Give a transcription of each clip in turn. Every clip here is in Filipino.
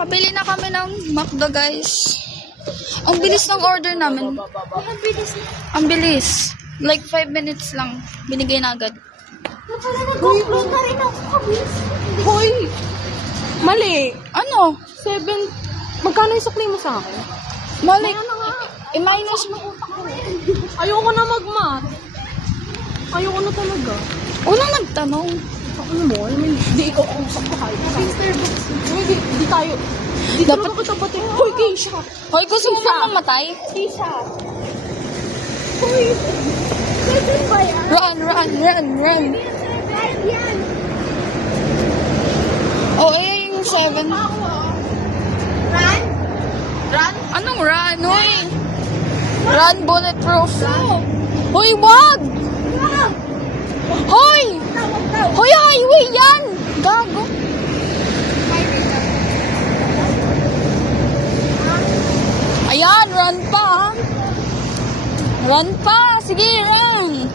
Kabili na kami ng McDo, guys. Ang bilis ng order namin. Ang bilis. Like 5 minutes lang. Binigay na agad. Nag-upload na rin ako, kabis. Hoy! Mali. Ano? 7. Magkano yung sukli mo sa akin? Mali. Ano nga? I-minus mo. Ayoko na mag-math. Ayoko na talaga. Unang nagtanong. Ano mo? Hindi ikaw ang usap ko kahit sa Starbucks. Hindi tayo. Di Dapat- talaga kita batin. Hoy, Keisha! Hoy, gusto mo ba mamatay? Keisha! Hoy! Pwede ba yan? Run, run, run, run. Yan! Oh, eh, yung 7. Run? Run? Anong run? Hoy! Run, bulletproof. Hoy, wag! Hoy! Hoy, highway yan! Gago. Ayan, run pa. Ah. Run pa. Sige, run.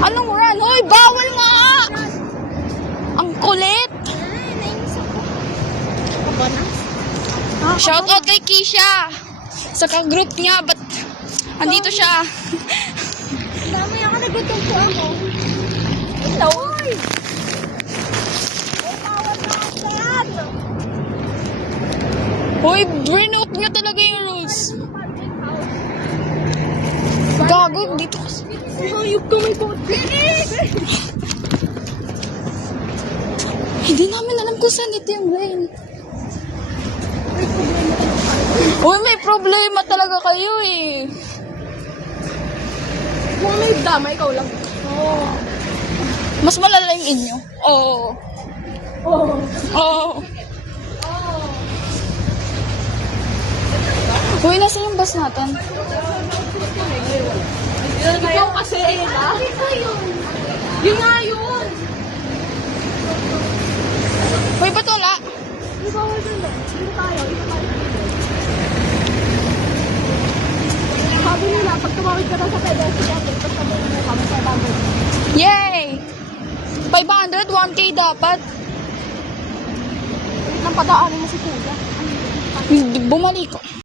Anong run? Hoy, bawal nga! Ang kulit. Shoutout kay Keisha. Sa ka-group niya, but andito siya. Dami ako nagutom po ako. Hello? Hoy, burnout niya talaga yung rules. Gago, dito kasi. Hayop ka may bote. Hindi namin alam kung saan ito yung rain. Hoy, may problema talaga kayo eh. Kung may dama, ikaw lang. Oo. Mas malala yung inyo. Oo. Oo. Oo. Hoy, nasa yung bus natin? Ikaw kasi, ha? Yun nga yun. Hoy, ba't wala? Ikaw nga yun. Hindi tayo. Sabi nila, pag tumawid ka na sa pedestrian, tapos sabi nila kami sa bago. Yay! 500, 1K dapat. Nang padaanin mo si Kuya. Bumalik ko.